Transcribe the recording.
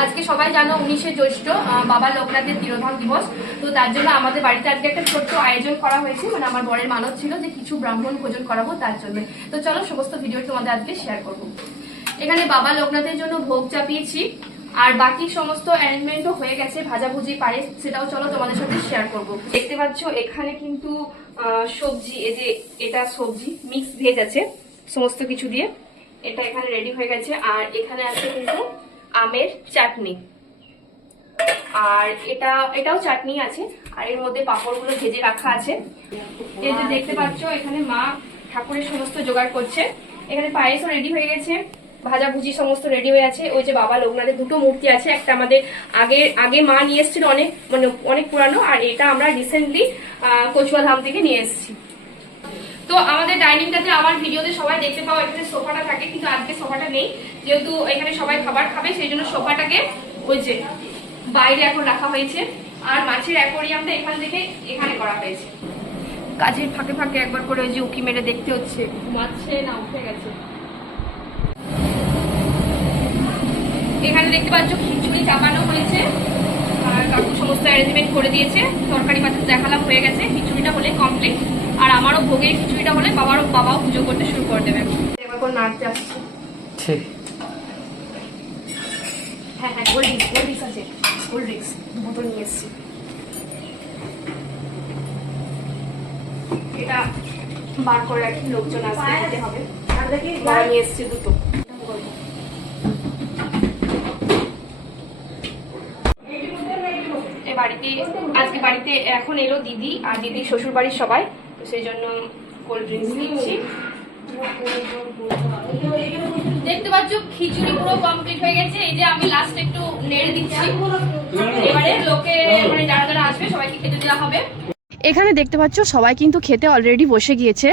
আজকে সবাই জানো 19শে জ্যৈষ্ঠ বাবা লোকনাথের তিরোধান দিবস। তো তার জন্য আমাদের বাড়িতে আজকে একটা ছোট্ট আয়োজন করা হয়েছে, মানে আমার বরের মানত ছিল যে কিছু ব্রাহ্মণ ভোজন করাবো তার জন্য। তো চলো সমস্ত ভিডিও তোমাদের আজকে শেয়ার করবো। এখানে বাবা লোকনাথের জন্য ভোগ চাপিয়েছি, আর বাকি সমস্ত অ্যারেঞ্জমেন্টও হয়ে গেছে, ভাজাভুজি পায়েস, সেটাও চলো তোমাদের সাথে শেয়ার করবো। দেখতে পাচ্ছ এখানে কিন্তু সবজি, এই যে এটা সবজি মিক্স ভেজ আছে সমস্ত কিছু দিয়ে, এটা এখানে রেডি হয়ে গেছে। আর এখানে আছে কিন্তু আমের চাটনি, আর এটাও চাটনি আছে, আর এর মধ্যে পাঁপড়গুলো ভেজে রাখা আছে। এই যে দেখতে পাচ্ছ এখানে মা ঠাকুরের সমস্ত জোগাড় করছে। এখানে পায়েসও রেডি হয়ে গেছে, ভাজাভুজি সমস্ত রেডি হয়ে আছে। ওই যে বাবা লোকনাথের দুটো মূর্তি আছে, একটা আমাদের আগে মা নিয়ে এসেছিল অনেক পুরানো, আর এটা আমরা রিসেন্টলি কচুয়া ধাম থেকে নিয়ে এসেছি। তো আমাদের ডাইনিংটাতে আমার ভিডিওতে সবাই দেখতে পাও এখানে সোফাটা থাকে, কিন্তু আজকে সোফাটা নেই, যেহেতু এখানে সবাই খাবার খাবে সেই জন্য সোফাটাকে ওই যে বাইরে এখন রাখা হয়েছে। আর মাছের অ্যাকোয়ারিয়ামটা এখান থেকে এখানে করা হয়েছে। কাজের ফাঁকে ফাঁকে একবার করে ওই যে উকি মেরে দেখতে হচ্ছে ঘুমাচ্ছে না উঠে গেছে। এখানে দেখতে পাচ্ছ খিচুড়ি চাপানো হয়েছে, আর কাকু সমস্ত অ্যারেঞ্জমেন্ট করে দিয়েছে। তরকারি পাত্র দেখালাম হয়ে গেছে, খিচুড়িটা হলে কমপ্লিট। আর আমারও ভোগের খিচুড়িটা হলে বাবাও পুজো করতে শুরু করে দেবে। এবার কোন নাড়তে আসছে। হ্যাঁ কোল্ড ড্রিঙ্কস আছে, কোল্ড ড্রিঙ্কস বোতল নিয়ে এসছি। এটা বার করে রাখি, লোকজন আসবে খেতে হবে। নিয়ে এসছি দুটো। আজকে বাড়িতে এখন এলো দিদি আর দিদি শ্বশুর বাড়ির সবাই, তো সেই জন্য কোল্ড ড্রিঙ্কস দিচ্ছি। দেখতে পাচ্ছ খিচুড়ি পুরো কমপ্লিট হয়ে গেছে। এই যে আমি লাস্ট একটু নেড়ে দিচ্ছি, এবারে লোকে মানে যারা যারা আসবে সবাইকে খেতে দেওয়া হবে। এখানে দেখতে পাচ্ছ সবাই কিন্তু খেতে অলরেডি বসে গিয়েছে।